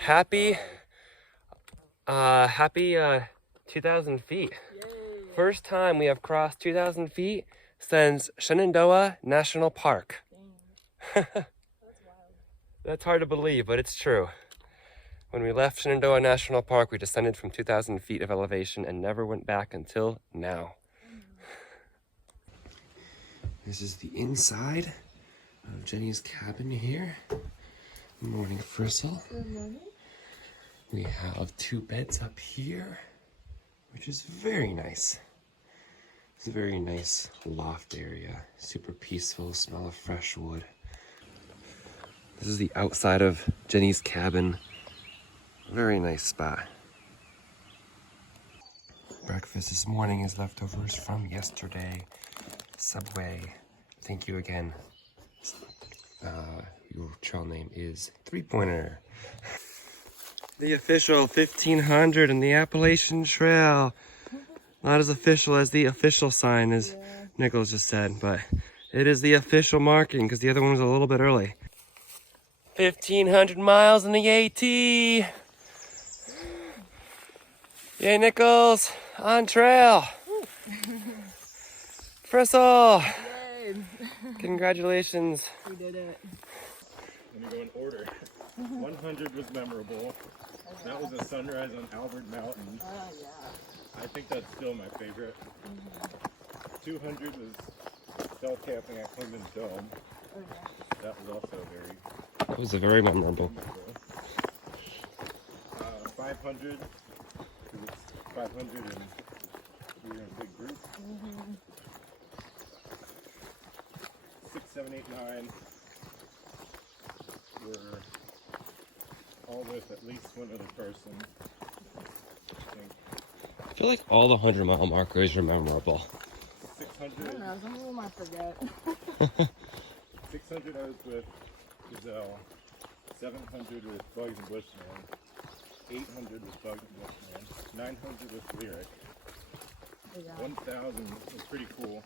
Happy 2,000 feet. Yay. First time we have crossed 2,000 feet since Shenandoah National Park. That's wild. That's hard to believe, but it's true. When we left Shenandoah National Park, we descended from 2,000 feet of elevation and never went back until now. This is the inside of Jenny's cabin here. Good morning, Frissel. Good morning. We have 2 beds up here, which is very nice. It's a very nice loft area. Super peaceful, smell of fresh wood. This is the outside of Jenny's cabin. Very nice spot. Breakfast this morning is leftovers from yesterday. Subway. Thank you again. Your trail name is 3-Pointer. The official 1500 in the Appalachian Trail. Not as official as the official sign, as Nichols just said, but it is the official marking because the other one was a little bit early. 1,500 miles in the AT. Yay, Nichols, on trail. Frissel, congratulations. We did it. Let me go in order. 100 was memorable. That was a sunrise on Albert Mountain. Oh, yeah. I think that's still my favorite. 200 was fell camping at Clemens Dome. Oh, yeah. That was also very That was a very memorable. 500, because it's 500 and we were in a big group. 6, 7, 8, 9 were all with at least one other person. I think I feel like all the 100-mile markers are memorable. 600. I don't know, some of them I forget. 600 I was with Gazelle. 700 with Bugs and Bushman. 800 with Bugs and Bushman. 900 with Lyric. Yeah. 1,000 was pretty cool.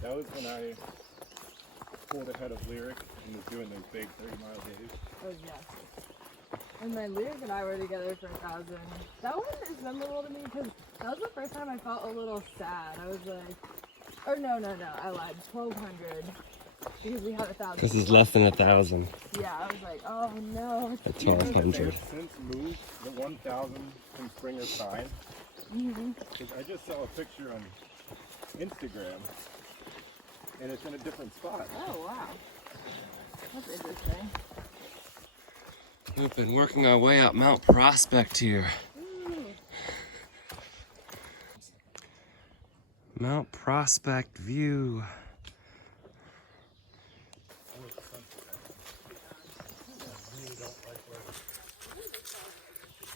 That was when I pulled ahead of Lyric and was doing those big 30-mile days. Oh, yes. And my Lyric and I were together for 1,000. That one is memorable to me because that was the first time I felt a little sad. I was like, or no, I lied. 1,200 because we had 1,000. This is less than 1,000. Yeah, I was like, oh no. That's They've 1,200. since moved the 1,000 from Springer Pine. Because I just saw a picture on Instagram and it's in a different spot. Oh wow, that's interesting. We've been working our way up Mount Prospect here. Mount Prospect view.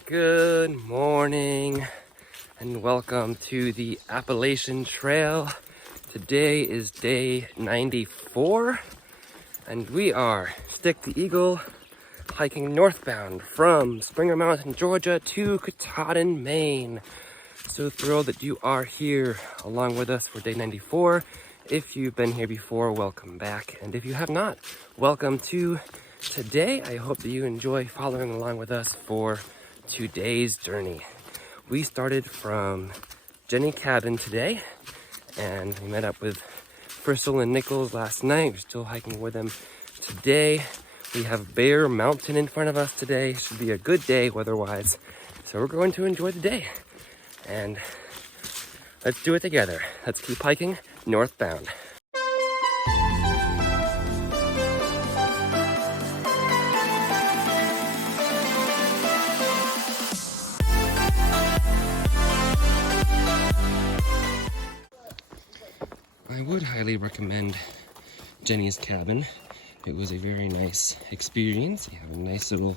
Good morning and welcome to the Appalachian Trail. Today is day 94 and we are Stick the Eagle hiking northbound from Springer Mountain, Georgia to Katahdin, Maine. So thrilled that you are here along with us for day 94. If you've been here before, welcome back. And if you have not, welcome to today. I hope that you enjoy following along with us for today's journey. We started from Jenny Cabin today and we met up with Frissel and Nichols last night. We're still hiking with them today. We have Bear Mountain in front of us today. Should be a good day weather-wise. So we're going to enjoy the day. And let's do it together. Let's keep hiking northbound. I would highly recommend Jenny's cabin. It was a very nice experience. You have a nice little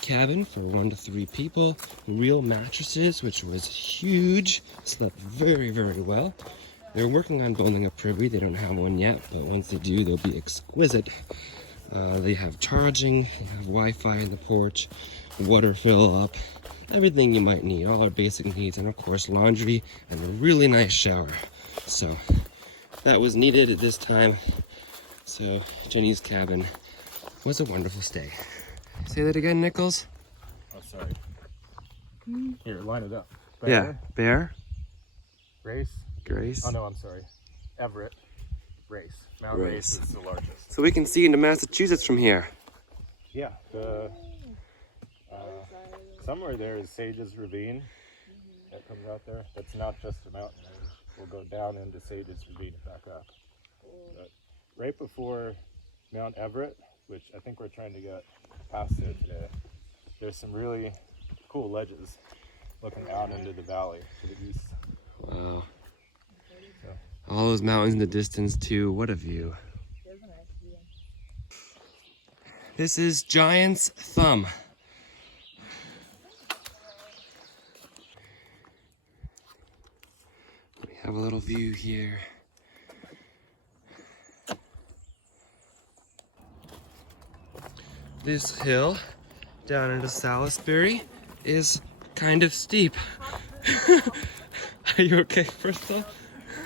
cabin for 1 to 3 people. Real mattresses, which was huge. Slept very, very well. They're working on building a privy. They don't have one yet, but once they do, they'll be exquisite. They have charging, they have Wi-Fi in the porch, water fill up, everything you might need, all our basic needs, and of course laundry and a really nice shower. So that was needed at this time. So Jenny's cabin was a wonderful stay. Say that again, Nichols. sorry. Here, line it up. Yeah, Bear, Race. Grace. Oh no, I'm sorry. Everett. Race. Mount Race is the largest. So we can see into Massachusetts from here. Yeah, the somewhere there is Sage's Ravine that comes out there. That's not just a mountain. We'll go down into Sage's Ravine and back up. But right before Mount Everett, which I think we're trying to get past there today, there's some really cool ledges looking out into the valley to the east. Wow. So, All those mountains in the distance too. What a view. This is Giant's Thumb. We have a little view here. This hill down into Salisbury is kind of steep. Are you okay, first of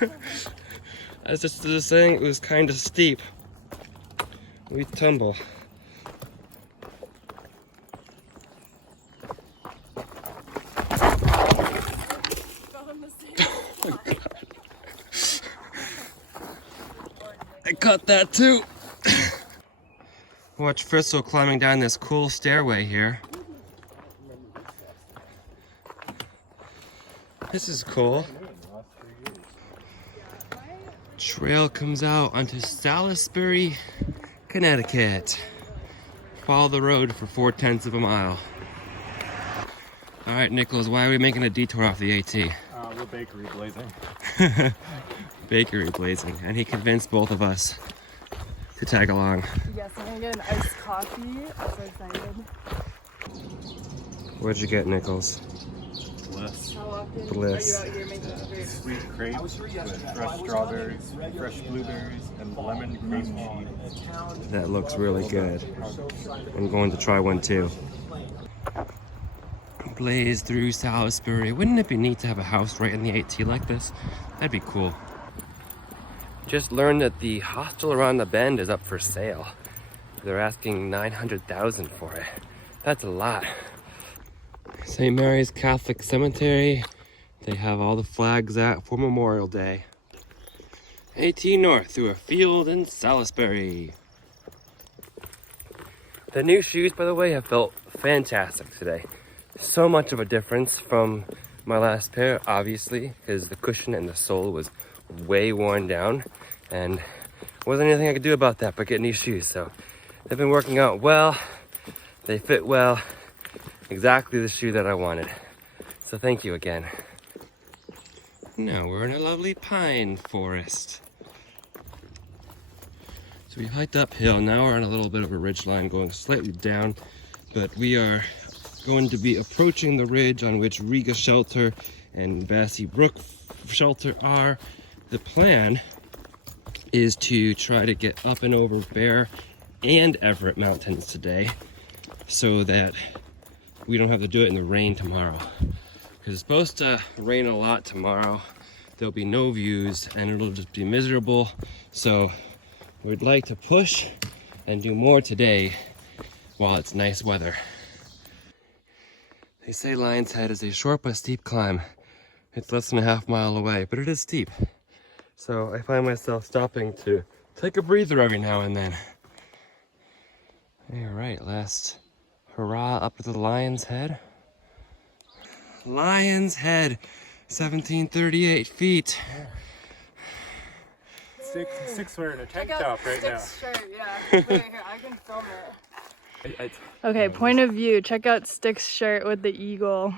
all? I was just saying it was kind of steep. We tumble. I caught that too. Watch Fritzl climbing down this cool stairway here. This is cool. Trail comes out onto Salisbury, Connecticut. Follow the road for 4/10 of a mile. All right, Nicholas, why are we making a detour off the AT? we're bakery blazing. Bakery blazing, and he convinced both of us to tag along. Yes, I'm gonna get an iced coffee. I'm so excited. What'd you get, Nichols? Bliss. How often Bliss. are you out here making food? Sweet crepe with fresh strawberries, fresh blueberries, and lemon cream cheese. That looks really good. I'm going to try one too. Blaze through Salisbury. Wouldn't it be neat to have a house right in the AT like this? That'd be cool. Just learned that the hostel around the bend is up for sale. They're asking $900,000 for it. That's a lot. St. Mary's Catholic Cemetery. They have all the flags out for Memorial Day. AT North through a field in Salisbury. The new shoes, by the way, have felt fantastic today. So much of a difference from my last pair, obviously, because the cushion and the sole was way worn down, and wasn't anything I could do about that but get new shoes. So they've been working out well. They fit well. Exactly the shoe that I wanted. So thank you again. Now we're in a lovely pine forest. So we hiked uphill. Now we're on a little bit of a ridge line going slightly down, but we are going to be approaching the ridge on which Riga Shelter and Bassy Brook Shelter are. The plan is to try to get up and over Bear and Everett mountains today so that we don't have to do it in the rain tomorrow. Because it's supposed to rain a lot tomorrow. There'll be no views and it'll just be miserable. So we'd like to push and do more today while it's nice weather. They say Lion's Head is a short but steep climb. It's less than a half mile away, but it is steep. So I find myself stopping to take a breather every now and then. All right, last hurrah up to the Lion's Head. Lion's Head, 1738 feet. Six wearing a tank Check out top right now. Stick's shirt, yeah. Wait, here, I can film it. I Okay, point of view. Check out Stick's shirt with the eagle.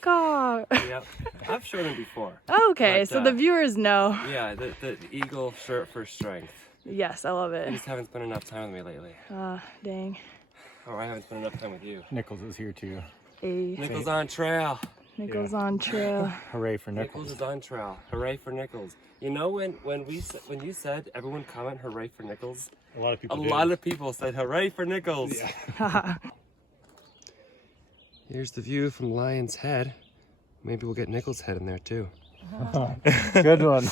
Caw. Yep, I've shown him before. Okay, But, so the viewers know. Yeah, the eagle shirt for strength. Yes, I love You it. just haven't spent enough time with me lately. Dang. Or I haven't spent enough time with you. Nichols is here too. A Nichols on trail. Nichols on trail. Hooray for Nichols is on trail. Hooray for Nichols. You know when you said everyone comment hooray for Nichols? A lot of people A did. lot of people said hooray for Nichols. Yeah. Here's the view from Lion's Head. Maybe we'll get Nichols' head in there too. Good one.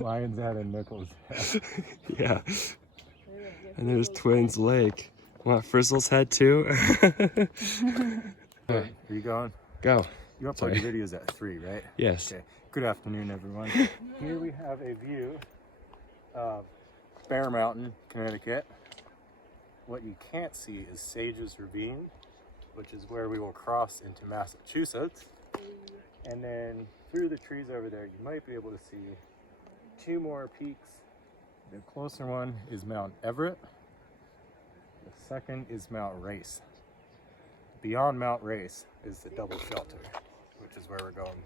Lion's Head and Nichols. Yeah. And there's Twins Lake. Want Frizzle's head too? Are you going? Go. You upload your videos at 3, right? Yes. Okay. Good afternoon, everyone. Here we have a view of Bear Mountain, Connecticut. What you can't see is Sages Ravine, which is where we will cross into Massachusetts. And then through the trees over there, you might be able to see 2 more peaks. The closer one is Mount Everett. The second is Mount Race. Beyond Mount Race is the double shelter, which is where we're going today.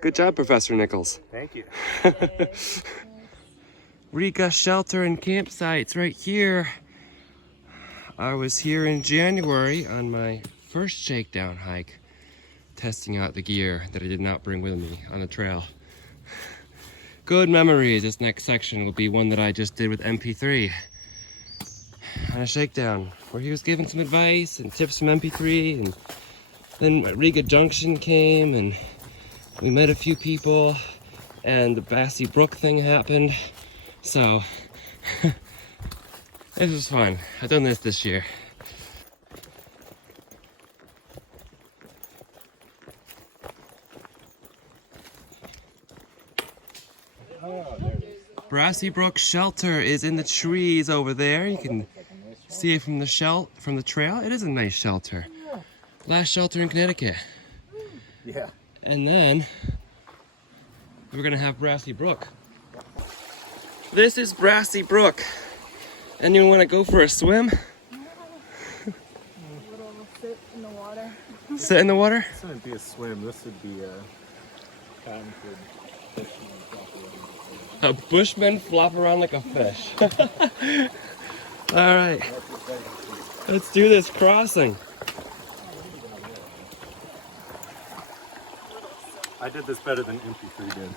Good job, Professor Nichols. Thank you. Riga Shelter and Campsites right here. I was here in January on my first shakedown hike, testing out the gear that I did not bring with me on the trail. Good memories. This next section will be one that I just did with MP3 on a shakedown, where he was giving some advice and tips from MP3, and then Riga Junction came and we met a few people and the Bassy Brook thing happened. So this was fun. I've done this year. Brassy Brook Shelter is in the trees over there. You can see it from the trail. It is a nice shelter. Last shelter in Connecticut. Yeah. And then we're gonna have Brassy Brook. This is Brassy Brook. Anyone want to go for a swim? A little sit in the water. Sit in the water? This wouldn't be a swim. This would be a time for fishing and flop around. A bushman flop around like a fish. All right, let's do this crossing. I did this better than MP3 did.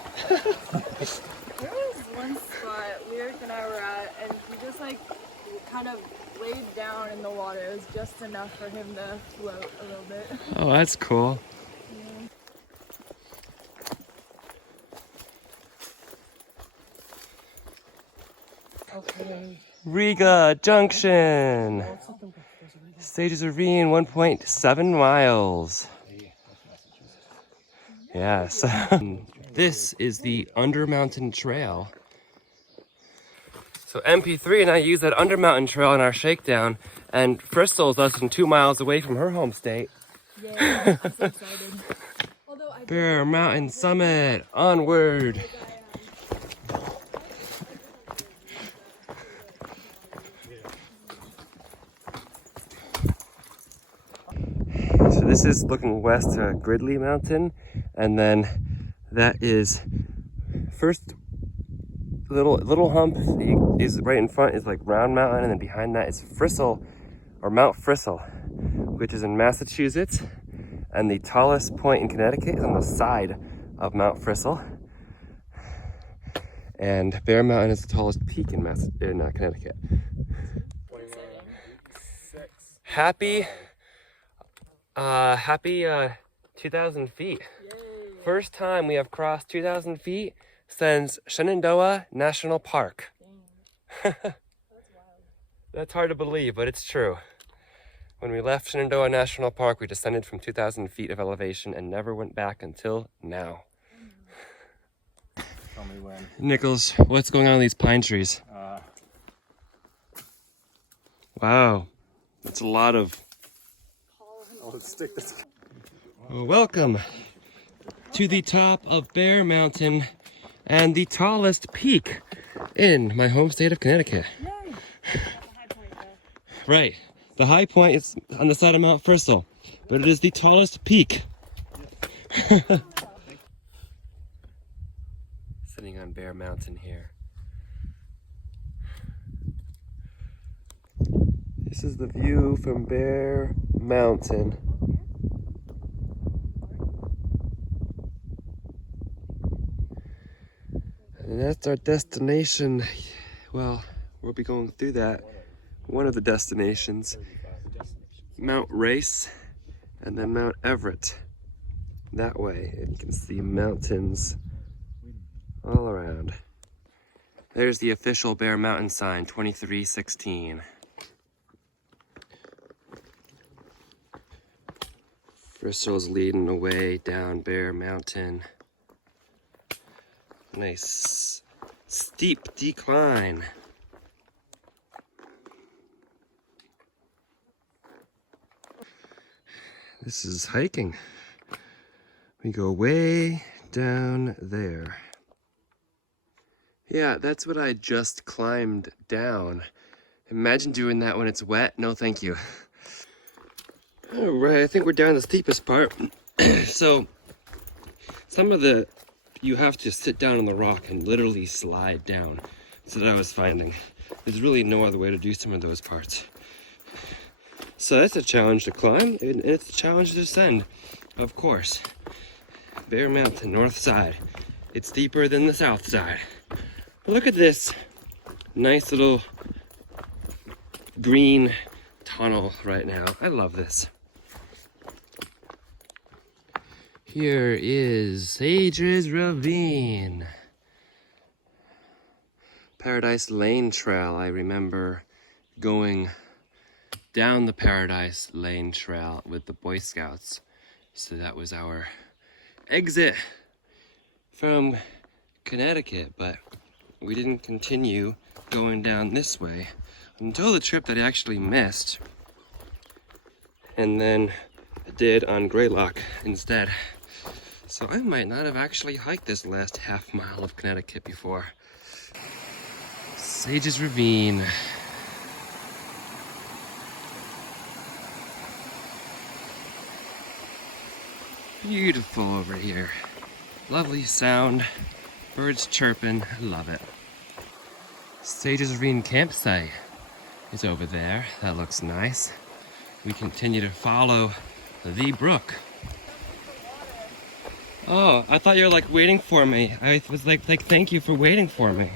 There was one spot Lyric and I were at, and he just like kind of laid down in the water. It was just enough for him to float a little bit. Oh, that's cool. Okay. Riga Junction. Sages Ravine, 1.7 miles. Yes. This is the Undermountain Trail. So MP3 and I use that Undermountain Trail in our shakedown, and Bristol is less than 2 miles away from her home state. Yeah, I'm so excited. Bear Mountain Summit, onward. So this is looking west to Gridley Mountain, and then that is first little hump is right in front is like Round Mountain, and then behind that is Frisell, or Mount Frisell, which is in Massachusetts, and the tallest point in Connecticut is on the side of Mount Frisell. And Bear Mountain is the tallest peak in Connecticut. Happy 2,000 feet. Yay. First time we have crossed 2,000 feet since Shenandoah National Park. That's wild. That's hard to believe, but it's true. When we left Shenandoah National Park, we descended from 2,000 feet of elevation and never went back until now. Tell me when. Nichols, what's going on with these pine trees? Wow, that's a lot of... Let's stick this. Welcome to the top of Bear Mountain and the tallest peak in my home state of Connecticut. Right, the high point is on the side of Mount Frisell, but it is the tallest peak. Sitting on Bear Mountain here. This is the view from Bear Mountain. And that's our destination. Well, we'll be going through that. One of the destinations. Mount Race and then Mount Everett. That way, and you can see mountains all around. There's the official Bear Mountain sign, 2316. Bristol's leading the way down Bear Mountain. Nice steep decline. This is hiking. We go way down there. Yeah, that's what I just climbed down. Imagine doing that when it's wet. No, thank you. All right, I think we're down the steepest part. So, you have to sit down on the rock and literally slide down. That's what I was finding. There's really no other way to do some of those parts. So that's a challenge to climb, and it's a challenge to descend, of course. Bear Mountain, north side. It's steeper than the south side. Look at this nice little green tunnel right now. I love this. Here is Sage's Ravine. Paradise Lane Trail. I remember going down the Paradise Lane Trail with the Boy Scouts. So that was our exit from Connecticut, but we didn't continue going down this way until the trip that I actually missed, and then I did on Greylock instead. So I might not have actually hiked this last half mile of Connecticut before. Sage's Ravine. Beautiful over here. Lovely sound. Birds chirping. I love it. Sage's Ravine campsite is over there. That looks nice. We continue to follow the brook. Oh, I thought you were like waiting for me. I was like thank you for waiting for me.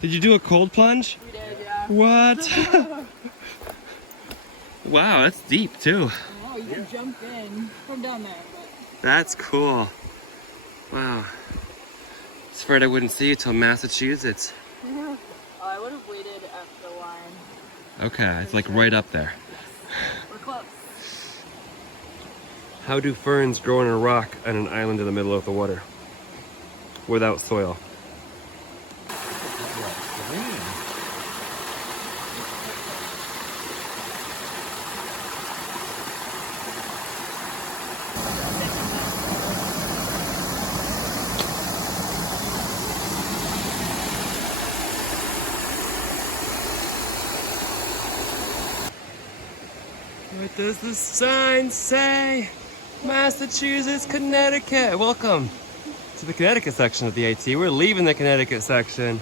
Did you do a cold plunge? We did, yeah. What? Wow, that's deep too. Oh, you can jump in from down there. But... That's cool. Wow. I was afraid I wouldn't see you till Massachusetts. Oh, I would have waited at the line. Okay, it's like right up there. We're close. How do ferns grow on a rock on an island in the middle of the water without soil? What does the sign say? Massachusetts, Connecticut. Welcome to the Connecticut section of the AT. We're leaving the Connecticut section.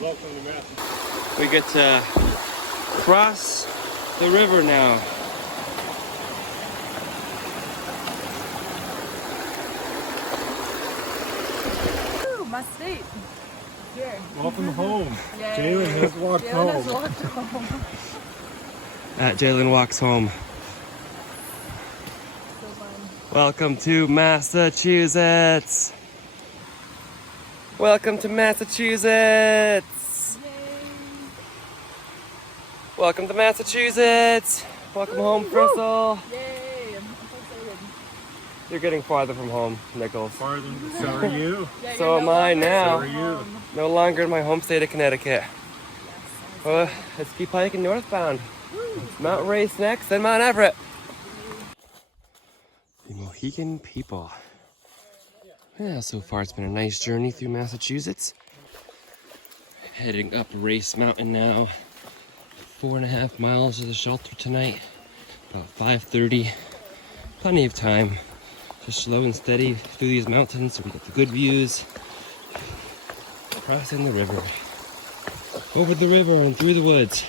Welcome to Massachusetts. We get to cross the river now. Woo, my state. Here. Welcome home. Yay. Jalen has walked Jalen home. has walked home. Jalen walks home. So fun. Welcome to Massachusetts. Welcome to Massachusetts. Yay. Welcome to Massachusetts. Welcome home, Bristol. Yay. I'm so excited. You're getting farther from home, Nichols. Farther, so are you. Yeah, So you're am no I longer now. So are you. No longer in my home state of Connecticut. Let's keep hiking northbound. Mount Race next, then Mount Everett. The Mohican people. Yeah, so far it's been a nice journey through Massachusetts. Heading up Race Mountain now. 4.5 miles to the shelter tonight. About 5:30. Plenty of time. Just slow and steady through these mountains so we get the good views. Crossing the river. Over the river and through the woods.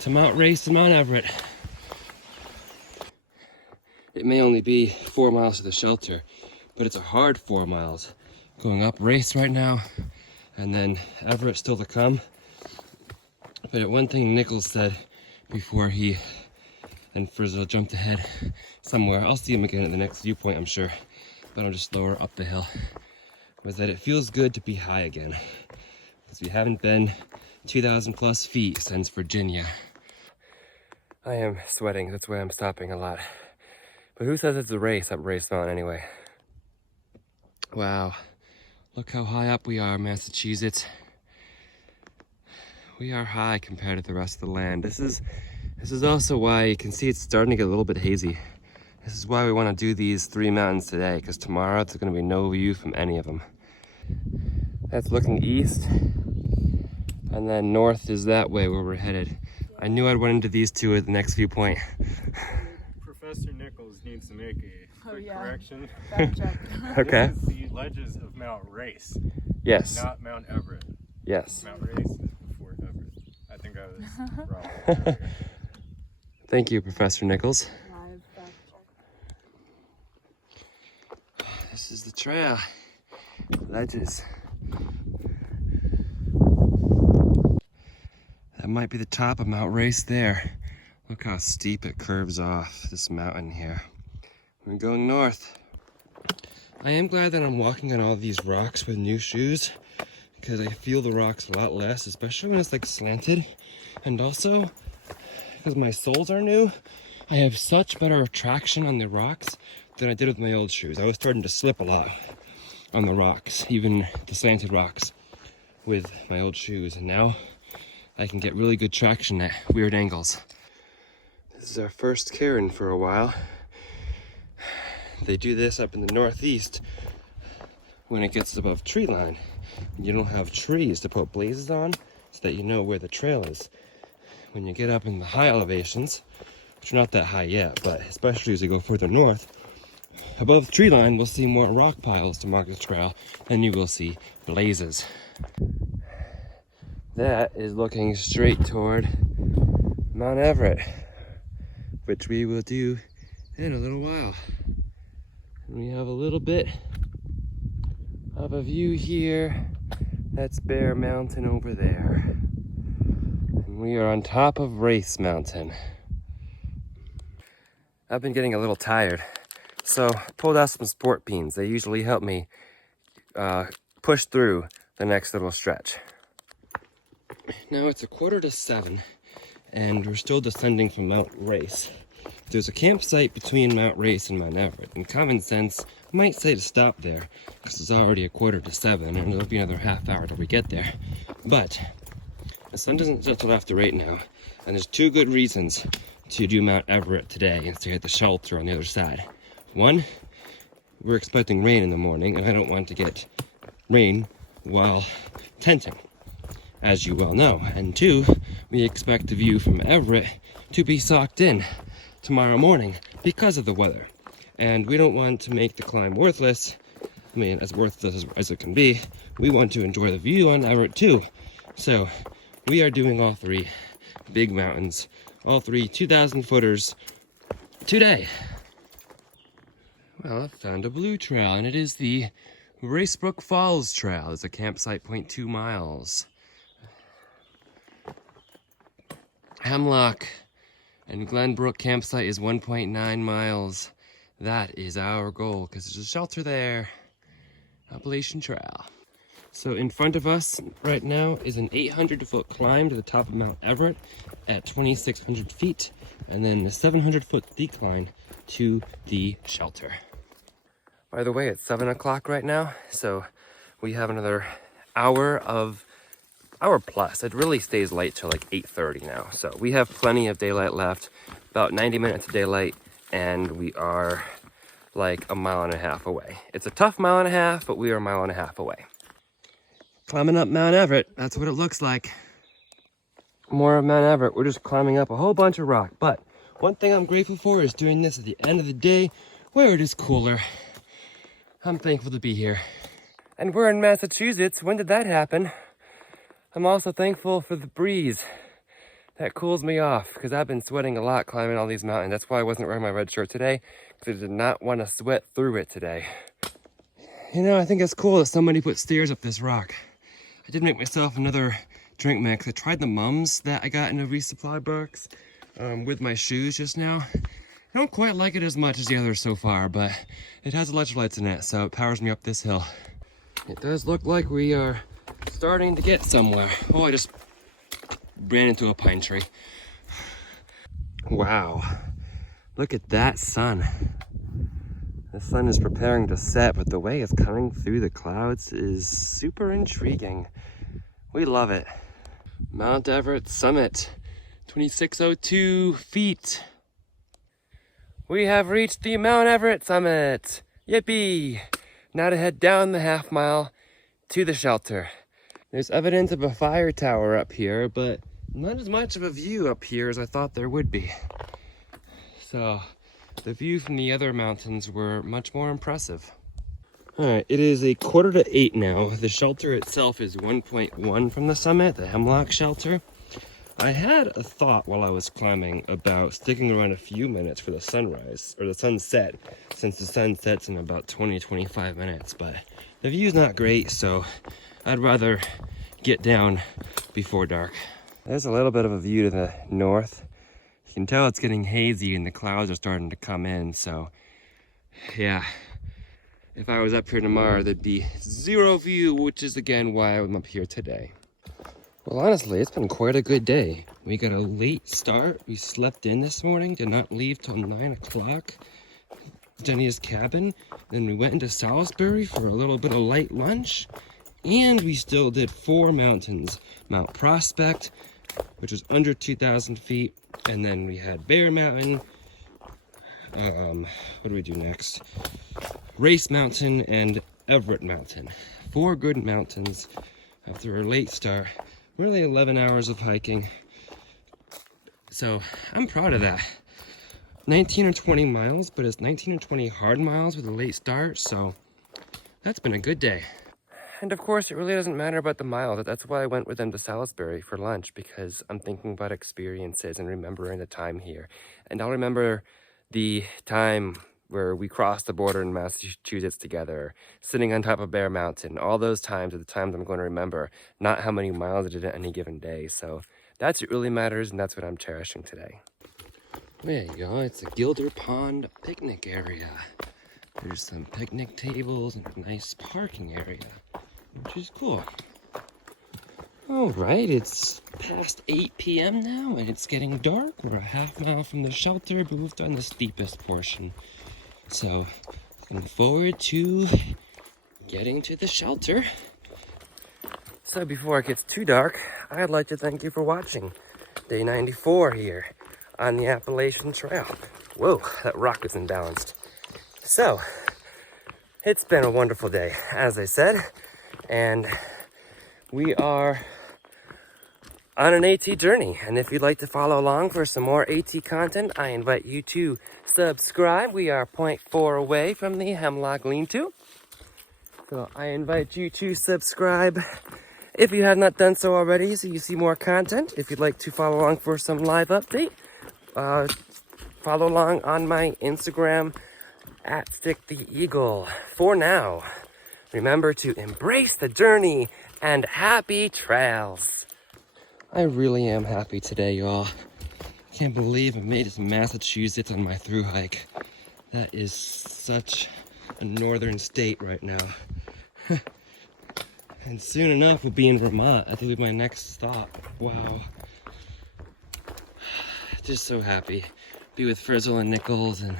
To Mount Race and Mount Everett. It may only be 4 miles to the shelter, but it's a hard 4 miles. Going up Race right now, and then Everett still to come. But one thing Nichols said before he and Frizzle jumped ahead somewhere, I'll see him again at the next viewpoint, I'm sure, but I'm just lower up the hill. was that it feels good to be high again, because we haven't been 2,000 plus feet since Virginia. I am sweating, that's why I'm stopping a lot. But who says it's a race up Race Mountain anyway? Wow, look how high up we are, Massachusetts. We are high compared to the rest of the land. This is also why you can see it's starting to get a little bit hazy. This is why we want to do these 3 mountains today, because tomorrow it's going to be no view from any of them. That's looking east, and then north is that way where we're headed. I knew I'd run into these two at the next viewpoint. Professor Nichols needs to make a quick correction. Fact check. Okay. This is the ledges of Mount Race. Yes. Not Mount Everett. Yes. Mount Race is before Everett. I think I was wrong earlier. Thank you, Professor Nichols. Live fact check. This is the trail. Ledges. That might be the top of Mount Race there. Look how steep it curves off this mountain here. We're going north. I am glad that I'm walking on all these rocks with new shoes, because I feel the rocks a lot less, especially when it's like slanted. And also, because my soles are new, I have such better traction on the rocks than I did with my old shoes. I was starting to slip a lot on the rocks, even the slanted rocks, with my old shoes. And now I can get really good traction at weird angles. This is our first cairn for a while. They do this up in the northeast when it gets above tree line. You don't have trees to put blazes on so that you know where the trail is. When you get up in the high elevations, which are not that high yet, but especially as you go further north, above the tree line, we'll see more rock piles to mark the trail than you will see blazes. That is looking straight toward Mount Everett, which we will do in a little while. And we have a little bit of a view here. That's Bear Mountain over there. And we are on top of Race Mountain. I've been getting a little tired, so I pulled out some sport beans. They usually help me push through the next little stretch. Now it's 6:45, and we're still descending from Mount Race. There's a campsite between Mount Race and Mount Everett, and common sense might say to stop there, because it's already 6:45, and it'll be another half hour till we get there. But the sun doesn't set till after 8 now, and there's 2 good reasons to do Mount Everett today and stay at the shelter on the other side. One, we're expecting rain in the morning, and I don't want to get rain while tenting, as you well know. And 2, we expect the view from Everett to be socked in tomorrow morning because of the weather. And we don't want to make the climb worthless. I mean, as worthless as it can be. We want to enjoy the view on Everett too. So we are doing all 3 big mountains, all 3 2,000 footers today. Well, I found a blue trail, and it is the Racebrook Falls Trail. It's a campsite 0.2 miles. Hemlock and Glenbrook campsite is 1.9 miles. That is our goal, because there's a shelter there. Appalachian Trail. So in front of us right now is an 800-foot climb to the top of Mount Everett at 2,600 feet, and then a 700-foot decline to the shelter. By the way, it's 7 o'clock right now, so we have another hour plus. It really stays light till like 8:30 now, so we have plenty of daylight left, about 90 minutes of daylight, and we are like a mile and a half away. It's a tough mile and a half, but we are a mile and a half away. Climbing up Mount Everett, that's what it looks like. More of Mount Everett. We're just climbing up a whole bunch of rock, but one thing I'm grateful for is doing this at the end of the day where it is cooler. I'm thankful to be here. And we're in Massachusetts. When did that happen? I'm also thankful for the breeze. That cools me off, because I've been sweating a lot climbing all these mountains. That's why I wasn't wearing my red shirt today, because I did not want to sweat through it today. You know, I think it's cool that somebody put stairs up this rock. I did make myself another drink mix. I tried the Mums that I got in a resupply box with my shoes just now. I don't quite like it as much as the others so far, but it has electrolytes in it, so it powers me up this hill. It does look like we are starting to get somewhere. Oh, I just ran into a pine tree. Wow, look at that sun. The sun is preparing to set, but the way it's coming through the clouds is super intriguing. We love it. Mount Everett summit, 2602 feet. We have reached the Mount Everett summit. Yippee! Now to head down the half-mile to the shelter. There's evidence of a fire tower up here, but not as much of a view up here as I thought there would be. So the view from the other mountains were much more impressive. All right, it is 7:45 now. The shelter itself is 1.1 from the summit, the Hemlock shelter. I had a thought while I was climbing about sticking around a few minutes for the sunrise, or the sunset, since the sun sets in about 20-25 minutes, but the view's not great, so I'd rather get down before dark. There's a little bit of a view to the north. You can tell it's getting hazy and the clouds are starting to come in, so yeah. If I was up here tomorrow, there'd be zero view, which is again why I'm up here today. Well, honestly, it's been quite a good day. We got a late start. We slept in this morning, did not leave till 9 o'clock. Jenny's cabin. Then we went into Salisbury for a little bit of light lunch. And we still did 4 mountains. Mount Prospect, which was under 2,000 feet. And then we had Bear Mountain. What do we do next? Race Mountain and Everett Mountain. 4 good mountains after a late start. Really 11 hours of hiking. So I'm proud of that. 19 or 20 miles, but it's 19 or 20 hard miles with a late start. So that's been a good day. And of course, it really doesn't matter about the miles. That's why I went with them to Salisbury for lunch, because I'm thinking about experiences and remembering the time here. And I'll remember the time where we crossed the border in Massachusetts together, sitting on top of Bear Mountain. All those times are the times I'm going to remember, not how many miles I did at any given day. So that's what really matters, and that's what I'm cherishing today. There you go, it's a Gilder Pond picnic area. There's some picnic tables and a nice parking area, which is cool. All right, it's past 8 p.m. now, and it's getting dark. We're a half mile from the shelter, but we've done the steepest portion. So, looking forward to getting to the shelter. So before it gets too dark, I'd like to thank you for watching day 94 here on the Appalachian Trail. Whoa, that rock is imbalanced. So, it's been a wonderful day, as I said, and we are on an AT journey. And if you'd like to follow along for some more AT content, I invite you to subscribe. We are 0.4 away from the Hemlock Lean-To. So I invite you to subscribe if you have not done so already, so you see more content. If you'd like to follow along for some live update, follow along on my Instagram at @StickTheEagle. For now, remember to embrace the journey and happy trails. I really am happy today, y'all. Can't believe I made it to Massachusetts on my Thru-Hike. That is such a northern state right now. And soon enough we'll be in Vermont. I think it'll be my next stop. Wow. Just so happy. Be with Frizzle and Nichols and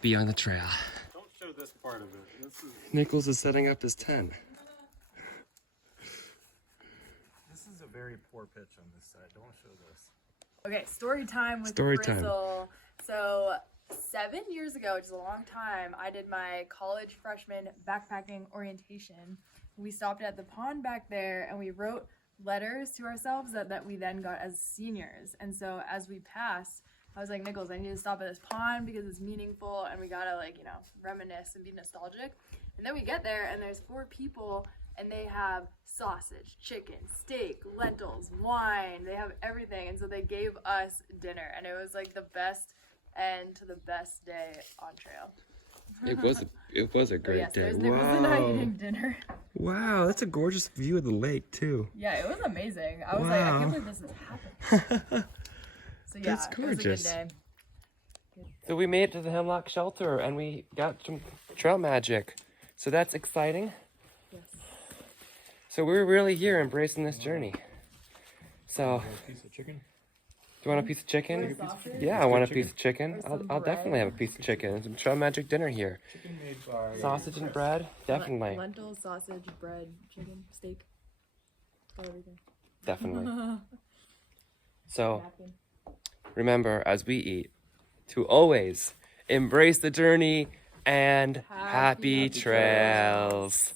be on the trail. Don't show this part of it. Nichols is setting up his tent. This is a very poor pitch on this side. Don't show this. Okay, story time with Story time. Frizzle. So 7 years ago, which is a long time, I did my college freshman backpacking orientation. We stopped at the pond back there and we wrote letters to ourselves that we then got as seniors. And so as we passed, I was like, Nichols, I need to stop at this pond because it's meaningful and we gotta, like, you know, reminisce and be nostalgic. And then we get there and there's 4 people and they have sausage, chicken, steak, lentils, wine. They have everything. And so they gave us dinner and it was like the best end to the best day on trail. It was a great day. Thursday was the night eating dinner. Wow, that's a gorgeous view of the lake too. Yeah, it was amazing. I was like, I can't believe this is happening. So yeah, That's gorgeous. It was a good day. So we made it to the Hemlock Shelter and we got some trail magic. So that's exciting. Yes. So we're really here embracing this journey. So, A piece of chicken. do you want a piece of chicken? Sausage? Yeah, I want a piece of chicken. Or I'll, some I'll definitely have a bread. piece of chicken and some trail magic dinner here. Chicken made by Sausage and bread, definitely, Lentils, sausage, bread, chicken, steak. Got everything. definitely. So Napkin. remember, as we eat, to always embrace the journey and happy Happy trails.